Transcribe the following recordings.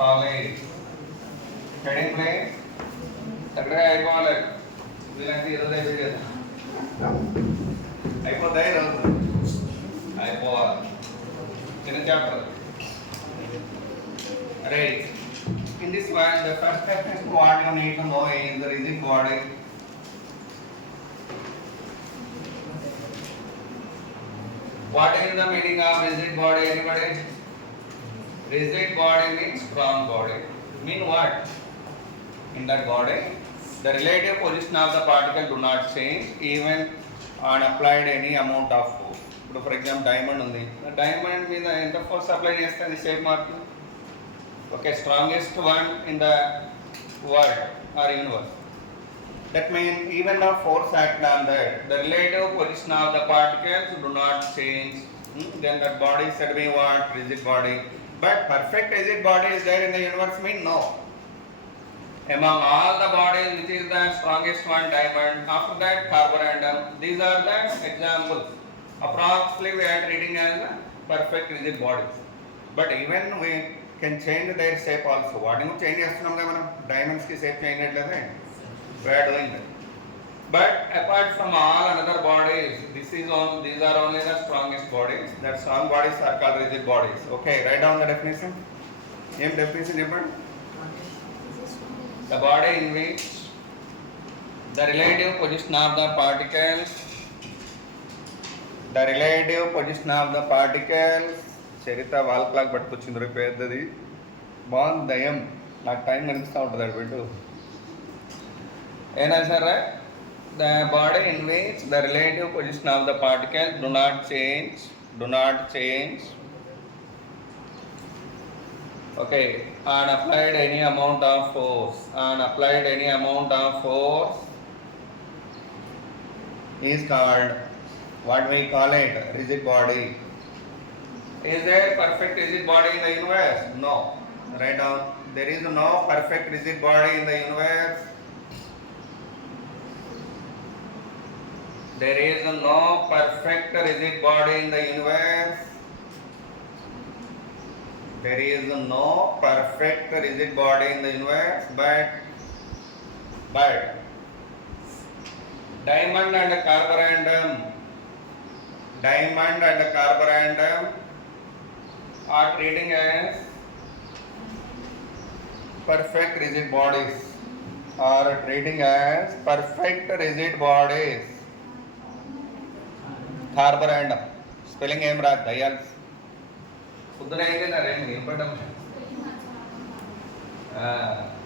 solid. Heading plane. ఎక్కడికి అయిపోవాలి వీళ్ళంటే ఈరోజు అయిపోయి కదా అయిపోతాయి ఈరోజు అయిపోవాలి చిన్న chapter right in this one the first step is what you need to know is the rigid body. What is the meaning of rigid body? Anybody? Rigid body means strong body. Mean what? In that body the relative position of the particle do not change even on applied any amount of force. ఇప్పుడు for example diamond ఉంది diamond మీద ఎంత force apply చేస్తే అది shape మారుతుంది. Okay strongest one in the world or universe. That means even the force act on that the relative position of the particles do not change. Then that body is said to be what? Rigid body. But perfect rigid body is there in the universe mean no. Among all the bodies, which is the strongest one, diamond. After that, carborundum. These are the examples. Approximately, we are treating as perfect rigid bodies. But even we can change their shape also. What do you change? Diamonds ki shape change it. We are doing that. But apart from all another bodies, these are only the strongest bodies. That strong bodies are called rigid bodies. Okay, write down the definition. Name definition different. The body in which the relative position of the particles చరిత్ర wall clock పట్టుకొచ్చింది రేపు పెద్దది బాగుంది దయ్యం నాకు time కనిపిస్తూ ఉంటుంది అది పెట్టు ఏనా సరే the body in which the relative position of the particle do not change okay and applied any amount of force is called what we call it rigid body. Is there perfect rigid body in the universe? No. Write down, there is no perfect rigid body in the universe. There is no perfect rigid body in the universe. There is no perfect rigid body in the universe, but diamond and carborundum are treating as perfect rigid bodies. Carborundum spelling em ra dayal పొద్దున అయితే నా రేపు నిలబడ్డాం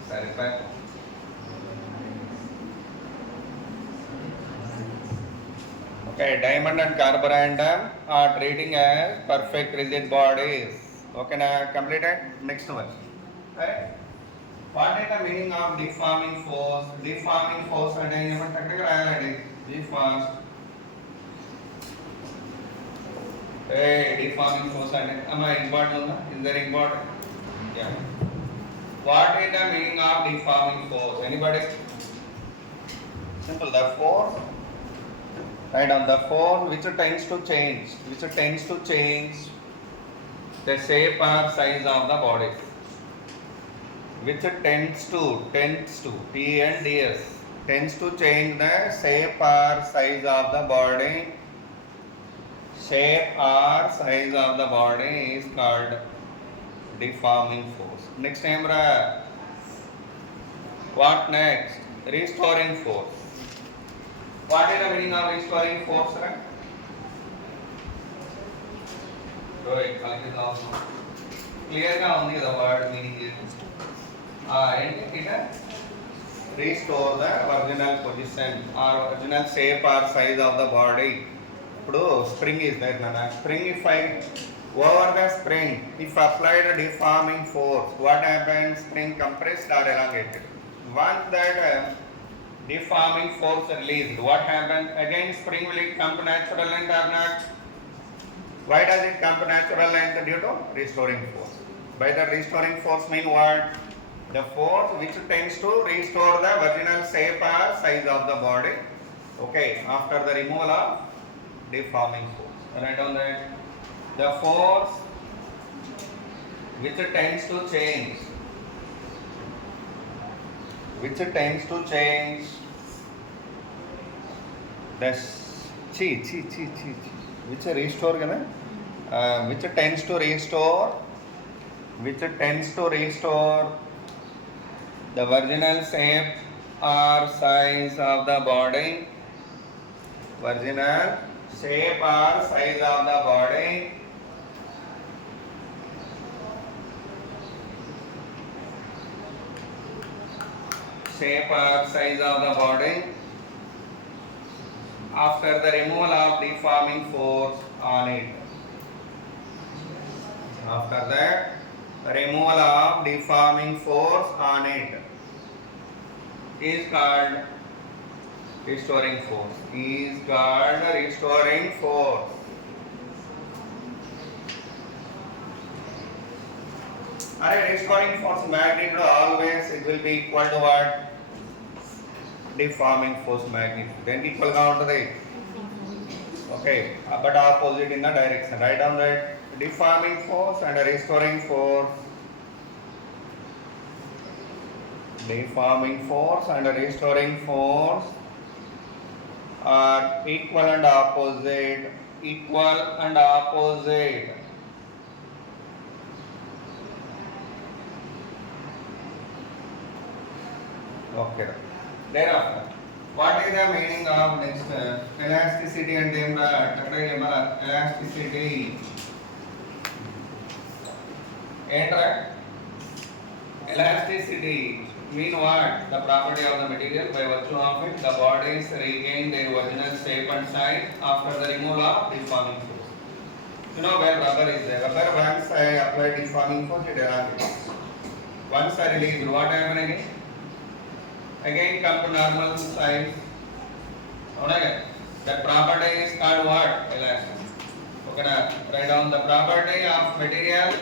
సరిపోయి okay diamond and carborundum are treating as perfect rigid bodies. ఓకేనా completed. Next one what is the meaning of deforming force అంటే ఏమంటే అక్కడికి రాయాలండి deform deforming force and am I important? Is there important? Yeah. What is the meaning of deforming force? Anybody? Simple. The force. Write down the force which tends to change the shape or size of the body. Which tends to T-N-D-S tends to change the shape or size of the body. Shape or size of the body is called deforming force. Next time, what next? Restoring force. What is the meaning of restoring force? Clear ga undi the word meaning is restore the original position or original shape or size of the body. ఇప్పుడు spring is there nana spring, if I over the spring if applied a deforming force, what happens? Spring compressed or elongated. Once that deforming force released, what happens? Again spring will it come to natural length or not? Why does it come to natural length? Due to restoring force. By the restoring force mean what? The force which tends to restore the original shape or size of the body. Okay, after the removal of deforming force. Write down that the force which tends to change which tends to change the which restore which tends to restore the original shape or size of the body, original shape or size of the body, shape or size of the body after the removal of deforming force on it. After that, removal of deforming force on it is called restoring force. Is called restoring force. Restoring force magnitude always it will be equal to what? Deforming force magnitude. Then equal to the okay, but opposite in the direction. Write down that deforming force and restoring force. Deforming force and restoring force are equal and opposite. Equal and opposite. Okay. Thereafter, what is the meaning of next elasticity and then elasticity? Enter. Elasticity mean what? The property of the material by virtue of it the bodies regain their original shape and size after the removal of deforming force. You know where rubber is there. Rubber once I apply deforming force it elastic. Once I release what happening? Again come to normal size. Okay. That property is called what? Elastic. Okay, now write down the property of material.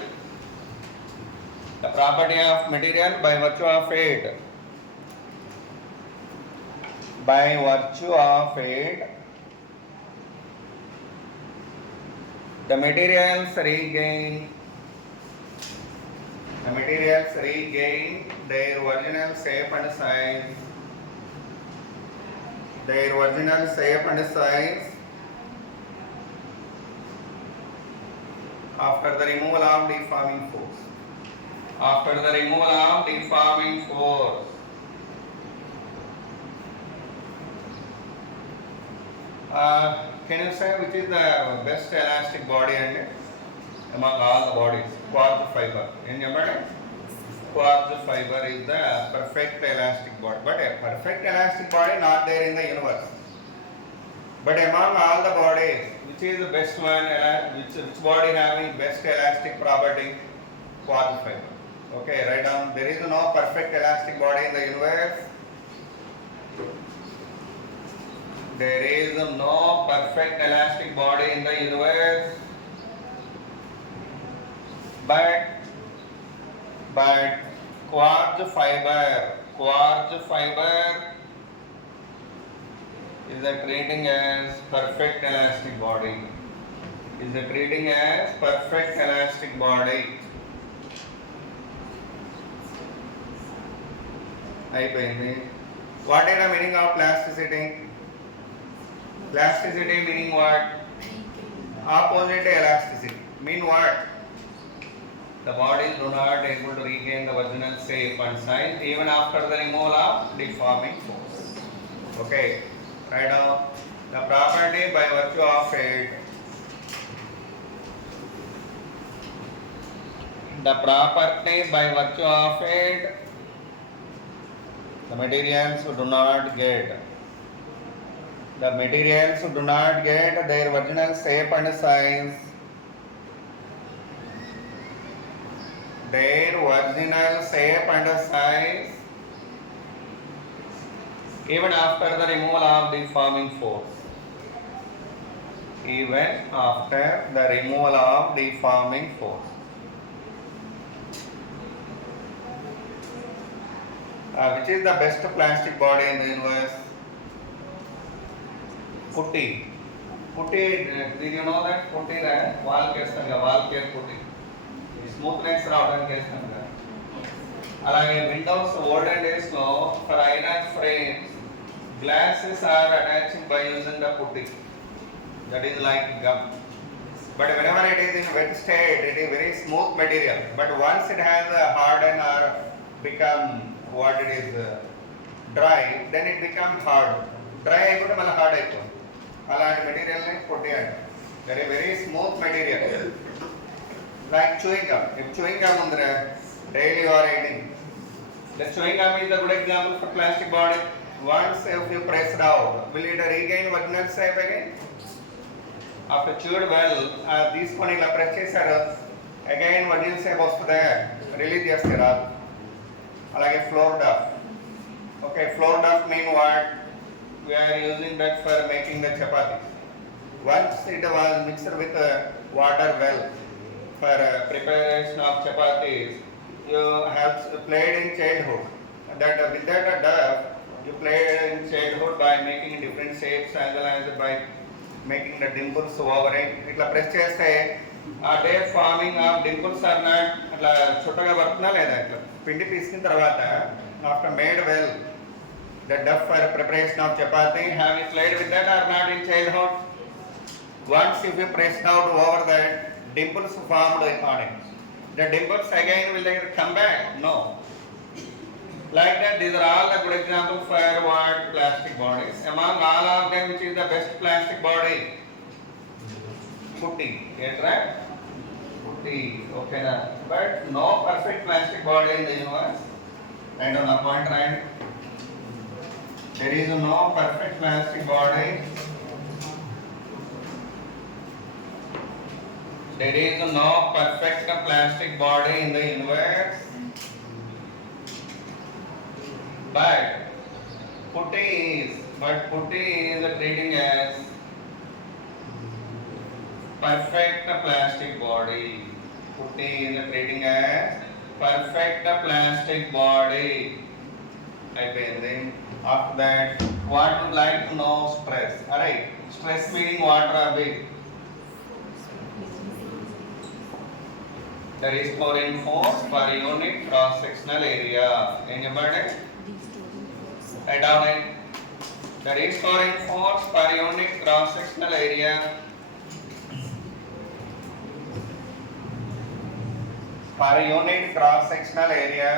The property of material by virtue of it. By virtue of it, the materials regain their original shape and size. Their original shape and size after the removal of deforming force. After the removal of deforming force. Can you say which is the best elastic body and among all the bodies? Quartz fiber. In your body? Quartz fiber is the perfect elastic body. But a perfect elastic body not there in the universe. But among all the bodies, which is the best one? Which body having best elastic property? Quartz fiber. Okay, write down. There is no perfect elastic body in the universe. There is no perfect elastic body in the universe. But quartz fiber is treating as perfect elastic body. Is treating as perfect elastic body. What is the meaning of plasticity? Plasticity meaning what? Opposite elasticity. Mean what? The bodies do not able to regain the original shape and size even after the removal of deforming force. Okay. Write down the property by virtue of it. The property by virtue of it. The materials do not get their original shape and size. Their original shape and size even after the removal of deforming force. Even after the removal of deforming force. Which is the best plastic body in the universe? Putty. Did you know that? Putty wall care putty. Smoothness రావడానికి చేస్తాం కదా. అలాగే Windows olden days లో for iron frames glasses are attached by using the putty, that is like gum. But whenever it is in wet state, it is very smooth material. But once it has hardened or become what it is dry, then it becomes hard. Dry అయిపోతే మళ్ళీ hard అయిపోతుంది. అలాంటి మెటీరియల్ని పుట్టి అంటారు. Very very smooth material. Like chewing gum. If chewing gum under daily you are eating, the chewing gum is a good example for plastic body. Once if you press it out, will it regain original shape again? After chewed well, తీసుకొని ఇలా press చేశారు, again original shape వస్తుంది, release చేస్తారా. అలాగే flour dough. Okay, flour dough mean what? We are using that for making the chapatis. Once it was mixed with water well for preparation of chapatis, you have played in childhood. That with that duff, you played in childhood by making different shapes as well as by making the dimples over it. ఇట్లా press చేస్తే ఆ deforming of dimples are not అట్లా చుట్టగా పడుతున్నా లేదా ఇట్లా పిండి తీసుకున్న తర్వాత after made well the dough for preparation of chapati have you played with that or not in childhood? Once if you press out over that dimples formed on it. The dimples again will they come back? No. Like that, these are all the good examples for what plastic bodies. Among all of them, which is the best plastic body? Putty. Get right? Putty. Okay, na. But no perfect plastic body in the universe. Right on the point, right? There is no perfect plastic body. There is no perfect plastic body in the universe, but putty is treating as perfect plastic body. Putty is treating as perfect plastic body. After that, what would like to know? Stress. Alright, stress meaning what, Rabi? The restoring force per unit cross sectional area. In your write down it. The restoring force per unit cross sectional area per unit cross sectional area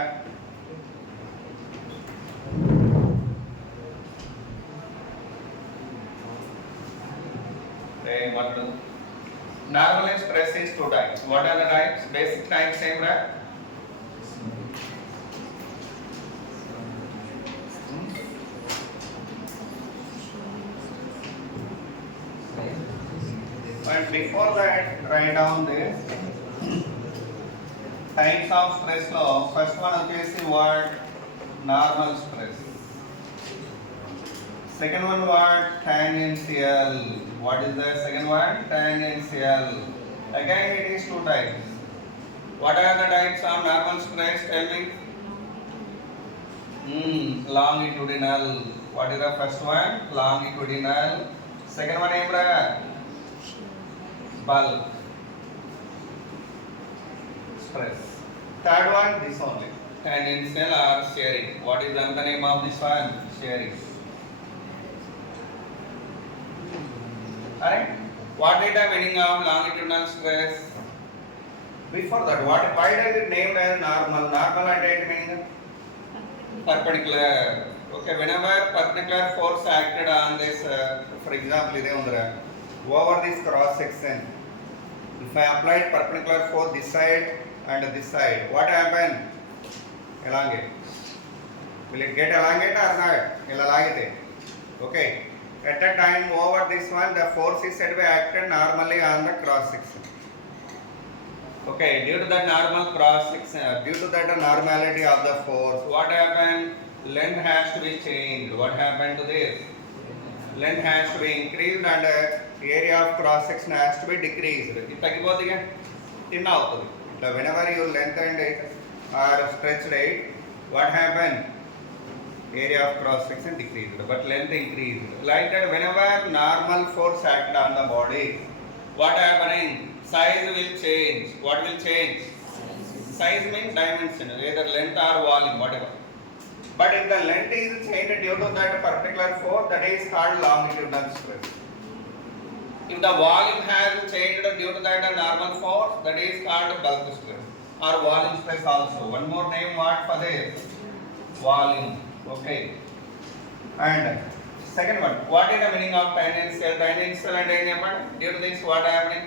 normal stress is two types. What are the types? Basic types same, right? And before that, write down this types of stress law. First one is what? Normal stress. Second one what? Tangential. What is the second one? Tangential. Again it is two types. What are the types of normal stress? Tell me. Longitudinal. What is the first one? Longitudinal. Second one is bulk stress. Third one, this only. Tangential or shearing. What is the name of this one? Shearing. Alright. What is the meaning of longitudinal stress? Before that, why does it named as normal? Normal at it meaning perpendicular. Okay, whenever perpendicular force acted on this, for example, over this cross section, if I applied perpendicular force this side and this side, what happened? Elongate. Will it get elongate or not? Elongate. Okay. At a time over this one, the force is said to be acted normally on the cross section. Okay, due to that normal cross section, due to that normality of the force, what happened? Length has to be changed. What happened to this? Length has to be increased and area of cross section has to be decreased. It tagibodhiga thin avutadi. So whenever you lengthen it or stretched it, what happened? Area of cross section decreased, but length increased. Like that, whenever normal force acted on the body, what happening? Size will change. What will change? Size means dimension, either length or volume, whatever. But if the length is changed due to that particular force, that is called longitudinal stress. If the volume has changed due to that normal force, that is called bulk stress or volume stress also. One more name what for this? Volume. Okay. And second one, what is the meaning of tangential? Tangential and anyone? Due to this, what happening?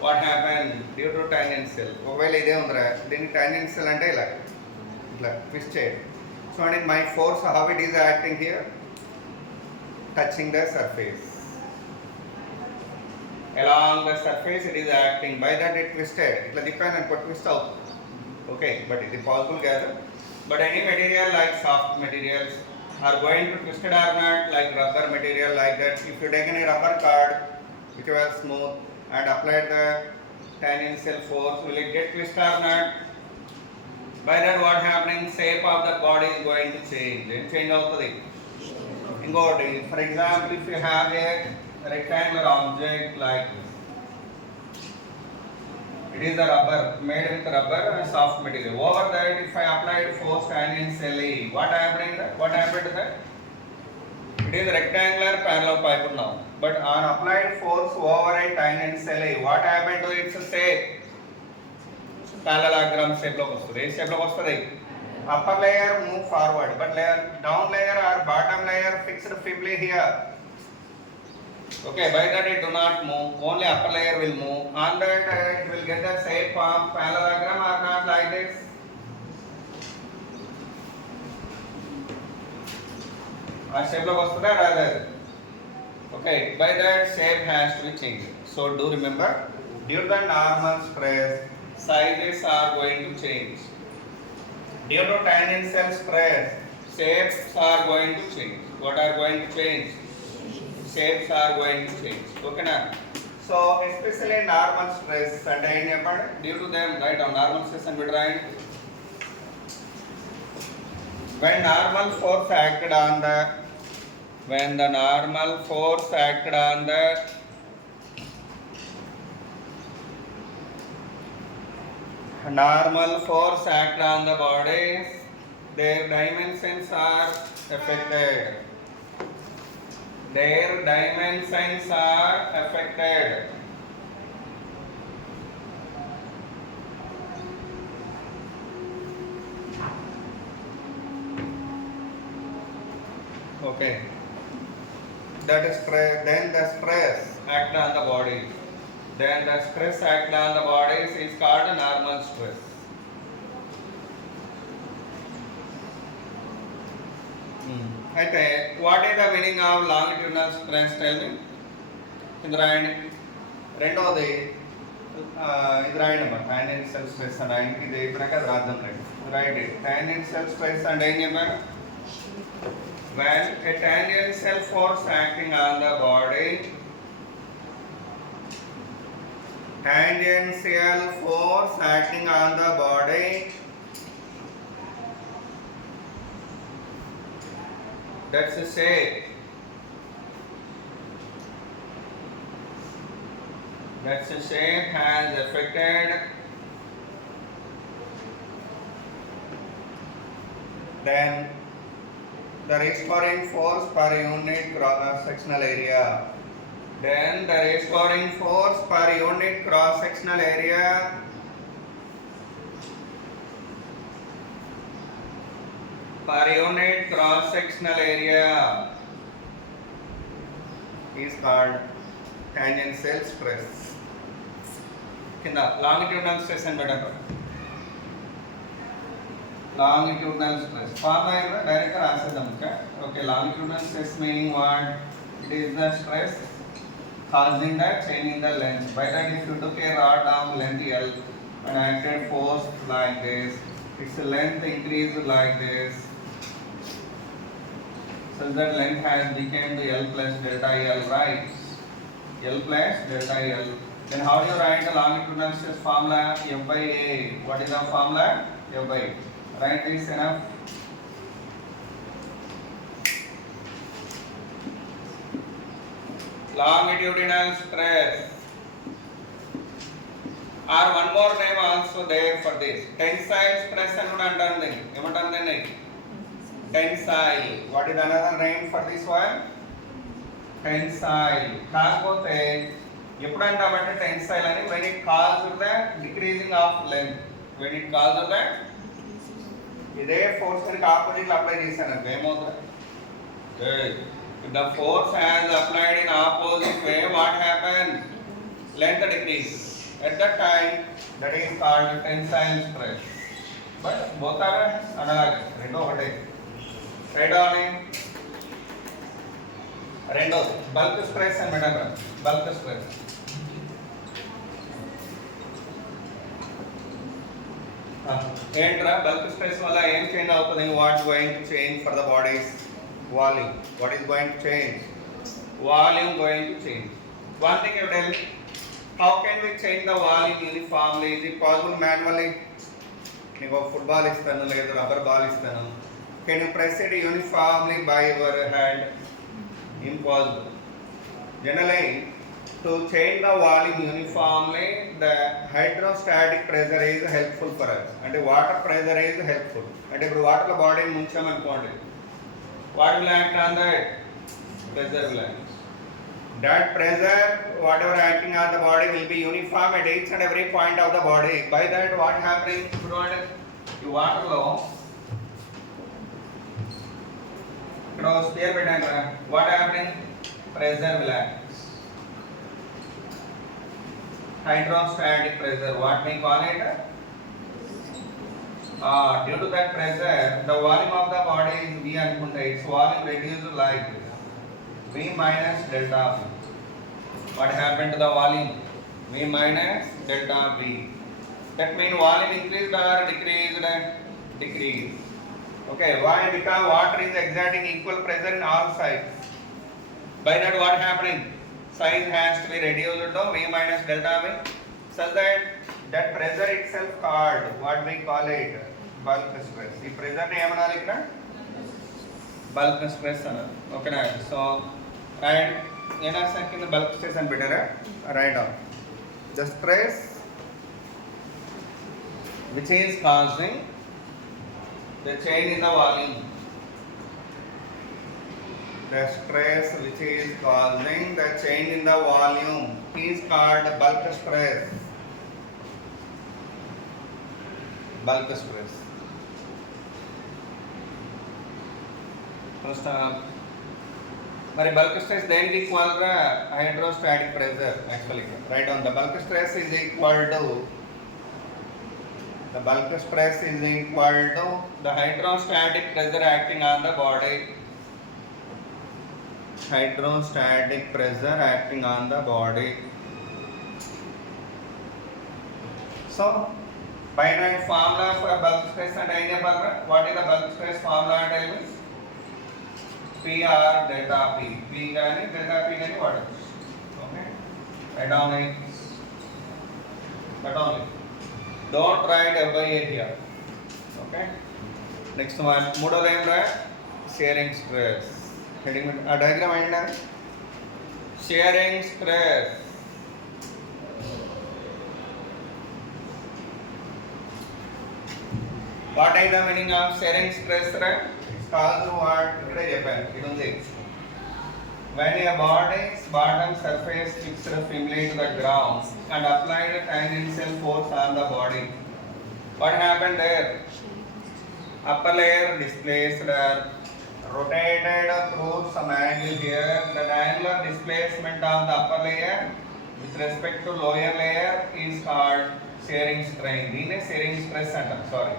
What happened due to tangential? ఒకవేళ ఇదే ఉందిరా దీనికి tangential అంటే ఇలా ఇట్లా twist చేయండి. So and my force how it is acting here? Touching the surface. Along the surface it is acting. By that it twisted. ఇట్లా తిప్పాను అనుకో ట్విస్ట్ అవుతుంది. Okay, but it is possible gather. But any material like soft materials are going to twist it or not, like rubber material like that. If you take any rubber card which was smooth and apply the tangential force, will it get twist or not? By that what happening? Shape of the body is going to change. And change అవుతుంది. ఇంకోటి for example if you have a rectangular object like this. It is a rubber, made with rubber and soft material. Over that, if I applied force tangentially, what happened to that? It is a rectangular parallel pipe now. But on applied force over it tangentially, what happened to its shape? Parallelogram shape lo vastadi. Ee shape lo vastadi. Upper layer move forward, but down layer or bottom layer fixed firmly here. Okay, by that it do not move, only upper layer will move. On that it will get the shape of parallelogram or not like this. A shape lo vastada rather. Okay, by that shape has to be changed. So do remember, due to the normal stress, sizes are going to change. Due to tangential stress, shapes are going to change. What are going to change? Shapes are going to change. Okay na? So especially normal stress and due to them, right, on normal stress and right, when normal force acted on the normal force acted on the bodies, their dimensions are affected. Their dimensions are affected. Okay. That is then the stress act on the body. Then the stress act on the bodies is called normal stress. అయితే what is the meaning of longitudinal stress tell me. ఇది రాయండి. రెండవది ఇది రాయండి అమ్మా tangential stress అని రాయండి. ఇది అయిపోయాక అది రాద్దాం రండి. రైట్. టాంజెన్షియల్ స్ట్రెస్ అంటే ఏం చెప్పాను? When a tangential force acting on the body, tangential force acting on the body, that's a shape. That's a shape has affected then the restoring force per unit cross-sectional area. Then the restoring force per unit cross-sectional area is called tangential stress. కింద longitudinal stress అని పెట్టండి. Longitudinal stress formula డైరెక్ట్గా రాసేద్దాం. Okay. longitudinal stress meaning what? It is the stress causing the change in the length. By that if you took a rod of length L and acted force like this, its length increased like this, so that length has become the L plus delta L, right? L plus delta L. Then how do you write the longitudinal stress formula? F by A. What is the formula? F by A. Write this enough. Longitudinal stress or one more name also there for this. Tensile stress అని కూడా అంటారు దీన్ని. ఏమంటారు దీన్ని? Tensile. What is another name for this one? Tensile. కాకపోతే ఎప్పుడు అంటామంటే tensile అని when it causes the decreasing of length. When it causes the ఇదే ఫోర్స్ కి ఆపోజిట్ అప్లై చేశాను అనుకో ఏమవుతుంది? If the force has applied in opposite way, what happens? Length decreases. At that time, that is called tensile stress. But both are analogous. రెండో ఒకటే. రెండో bulk stress అని madam. Bulk stress. ఏంట్రా bulk stress వల్ల ఏం change అవుతుంది? What going to change for the bodies volume? What is going to change? Volume going to change. One thing you tell me, how can we change the volume uniformly? Is it possible manually? నీకు football ఇస్తాను లేదా rubber ball ఇస్తాను, can you press it uniformly by your hand? Impossible. Generally, to change the volume uniformly, the hydrostatic pressure is helpful for us. అంటే water pressure is helpful. అంటే ఇప్పుడు వాటర్లో బాడీని ముంచామనుకోండి, what will act on that? Pressure will act. That pressure, whatever acting on the body, will be uniform at each and every point of the body. By that, what happening? You water low. Sphere పెట్టండి. What happening? Pressure will act. Hydrostatic pressure. What we call it? Due to that pressure, the volume of the body is V అనుకుంటే its volume reduced like V minus delta V. What happened to the volume? V minus delta V. That means volume increased or decreased? Decreased. Okay, why? Because water is exerting equal pressure in all sides. By that what happening? Size has to be reduced to V minus delta V, such that pressure itself called, what we call it, bulk stress. ఈ pressure ని ఏమనాలి ఇక్కడ? Bulk stress అన్నారు. ఓకేనా? So and ఏనా sir కింద bulk stress అని పెట్టారా? Right on the stress which is causing the change in the volume. The stress which is causing the change in the volume is called bulk stress. Bulk stress. First, మరి bulk stress దేనికి equal గా? Hydrostatic pressure. Actually right on the bulk stress is equal to the bulk stress is equal to the hydrostatic pressure acting on the body. Hydrostatic pressure acting on the body. So by that formula for bulk stress and what is the bulk stress formula? Tell me. PR delta P. P gaani delta P gaani what? Okay. Write down it. But only. Don't write F by A here. Okay. Next one. మూడో line రా sharing stress. Heading ఆ diagram అయ్యిందా? Sharing stress. What is the meaning of sharing stress? It's caused what? ఇక్కడ చెప్పాను. ఇది ఉంది. When a body's bottom surface fixed firmly to the ground and applied tangential force on the body, what happened there? Upper layer displaced or rotated through some angle here. The angular displacement of the upper layer with respect to lower layer is called shearing strain. దీనే shearing stress అంటాం. Sorry,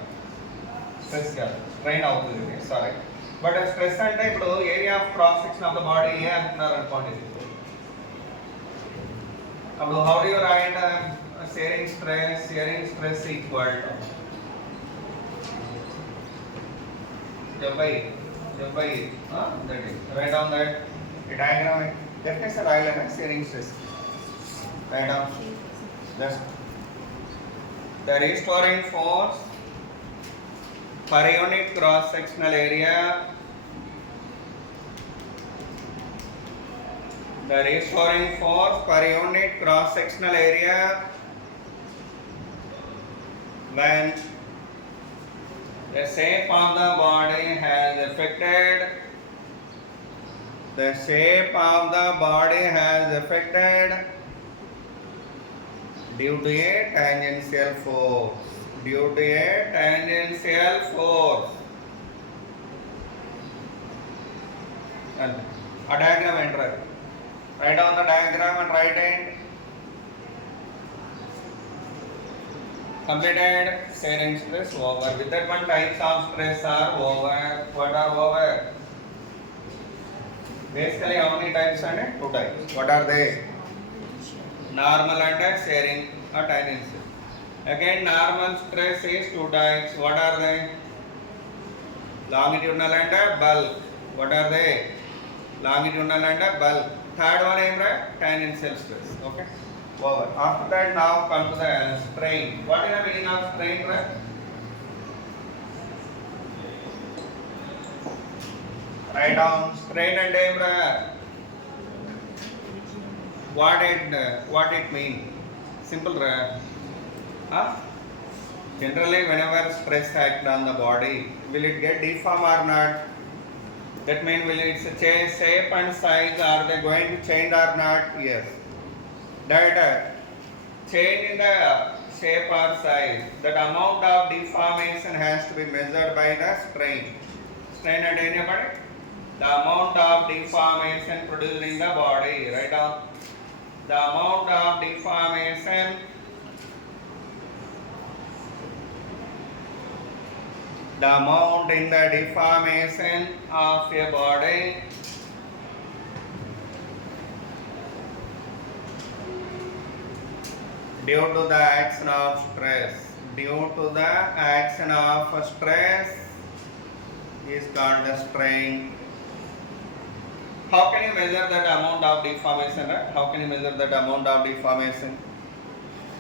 stress కాదు, strain అవుతుంది. Sorry. But stress అంటే ఇప్పుడు area of cross section of the body A అంటున్నారు అనుకోండి. అప్పుడు how do you write shearing stress equal to that is write down that ఈ డయాగ్రామ్ డెఫినెట్లీ రాయలేనా shearing stress write down just the restoring force per unit cross sectional area. The restoring force per unit cross sectional area when the shape of the body has affected due to a tangential force. And a diagram enter. Write down the diagram and write it. Completed. Sharing stress over. With that one, types of stress are over. What are over? Basically, how many types are there? Two types. What are they? Normal and sharing or tangential. Again, normal stress is two types. What are they? Longitudinal and bulk. What are they? Longitudinal and bulk. Third one is tangential stress. Okay. Over. After that, now come to the strain. What is the meaning of strain? Write down strain and what it mean? Simple. Generally, whenever stress acts on the body, will it get deformed or not? That means will its shape and size, are they going to change or not? Yes. That change in the shape or size, that amount of deformation has to be measured by the strain. Strain and anybody? The amount of deformation produced in the body. Write down. The amount of deformation in the deformation of a body due to the action of stress. Is called the strain. How can you measure that amount of deformation? How can you measure that amount of deformation?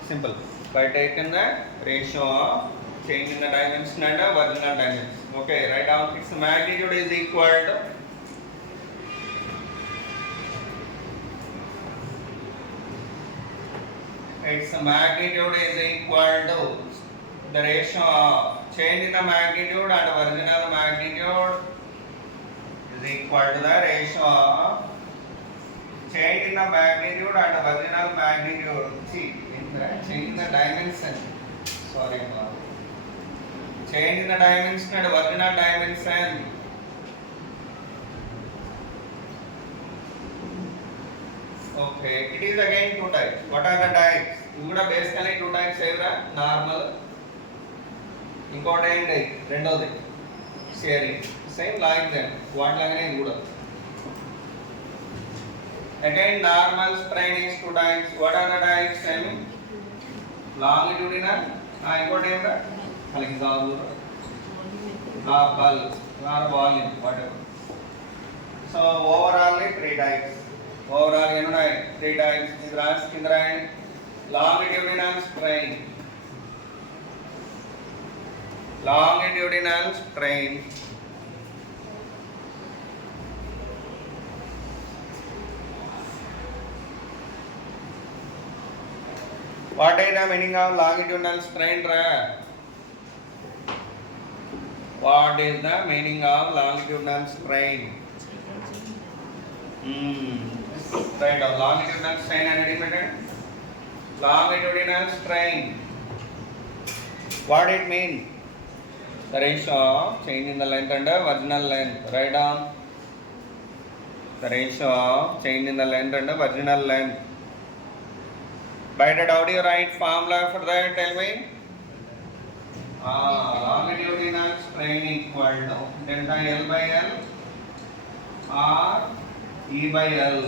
Simple. By taking the ratio of change in the dimension and the original dimension. Okay, write down its magnitude is equal to the ratio of change in the magnitude and original magnitude is equal to the ratio of change in the magnitude and original magnitude. See, change in the dimension. Sorry, change in the dimension and original dimension. Okay, it is again two types. What are the types? You would have basically two types here, normal. Important రెండోది sharing. Same like them. వాటిలాగానే ఇది కూడా. Again, normal strain is two types. What are the types? I mean, longitudinal. ఇంకోటి ఏంటా? మనకి కాదు. bulk or volume, whatever. So overall three types. Overall, three types. This last కింద రాయండి. Longitudinal strain. What is the meaning of longitudinal strain? What is the meaning of longitudinal strain? Right, of longitudinal strain and independent. Longitudinal strain. What it mean? The ratio of change in the length and the original length. Write down. The ratio of change in the length and the original length. By that, how do you write formula for that? Tell me. Longitudinal strain equal to delta L by L or E by L.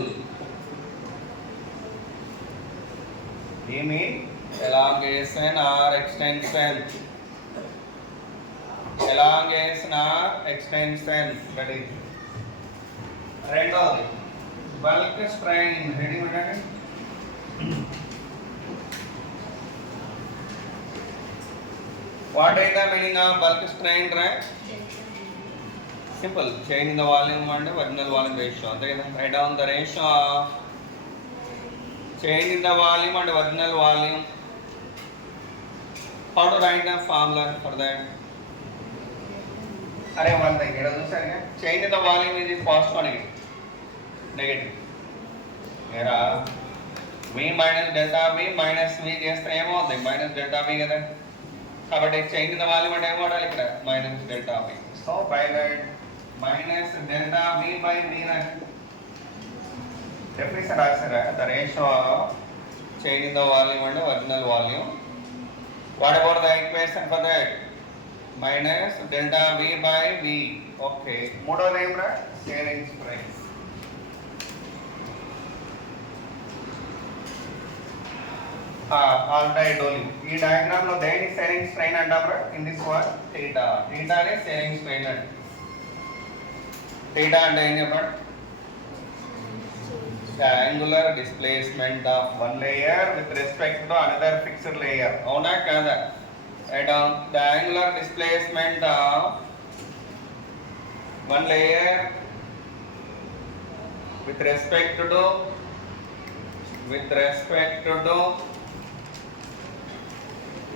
E mean elongation or extension. That is. రెండోది bulk strain. Ready పెట్టండి. What is the meaning of bulk strain? Simple. Change in the volume and original volume ratio. Write down the ratio of change in the volume and original volume How to write the formula for that? అరే one thing ఇక్కడ చూసారుగా change the volume ఇది positive అని negative ఏరా v minus delta v minus v చేస్తే ఏమవుతుంది minus delta v కదా కాబట్టి చేంజ్ ద వాల్యూమ్ అంటే ఏం వాడాలి ఇక్కడ minus delta v so by that minus delta v by v definition రాశారా the ratio change the volume అంటే original volume what about the equation for that minus delta v by v. Okay. మూడోది ఏమరా sharing strain ఆల్రైడోలి ఈ diagram లో దేని sharing strain అంటారా in this one theta theta నే sharing strain అంటే theta అంటే ఏం చెప్పండి the angular displacement of one layer with respect to another fixed layer అవునా కాదా the angular displacement of one layer with respect to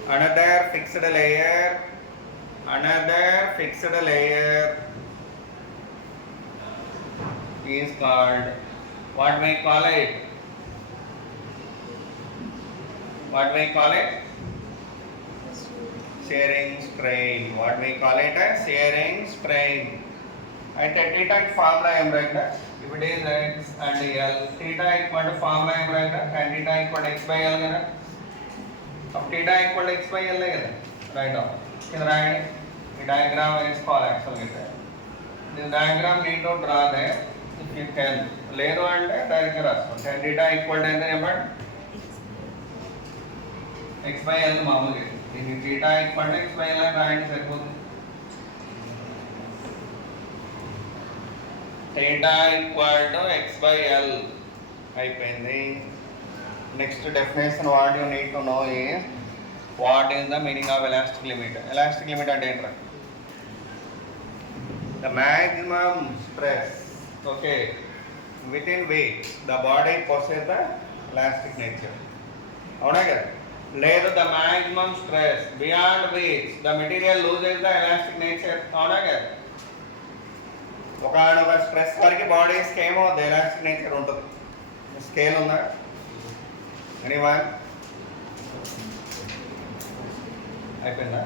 another fixed layer is called what we call it sharing strain. What we call it as sharing strain. At theta formula em right? If it is x and l, theta equal to formula em right? And theta equal to x by l kada. Ab theta equal to x by l kada. Right now. Kida rayandi. The diagram is called actually. This diagram need to draw there. If you can. Ledu ante direct ga rasko. Tan theta equal to enta cheppanడి. x by l మామూలుగా దీనికి theta equal to x by l అని రాయండి సరిపోతుంది theta equal to x by l అయిపోయింది next definition what you need to know is what is the meaning of elastic limit అంటే ఏంట్రా the maximum stress okay within which the body possesses the elastic nature అవునా కదా లేదు the maximum stress beyond which the material loses the elastic nature అవునా కదా ఒకనొక stress వరకు బాడీస్కి ఏమో ద ఎలాస్టిక్ నేచర్ ఉంటుంది స్కేల్ ఉందా ఎనీవన్ అయిపోయిందా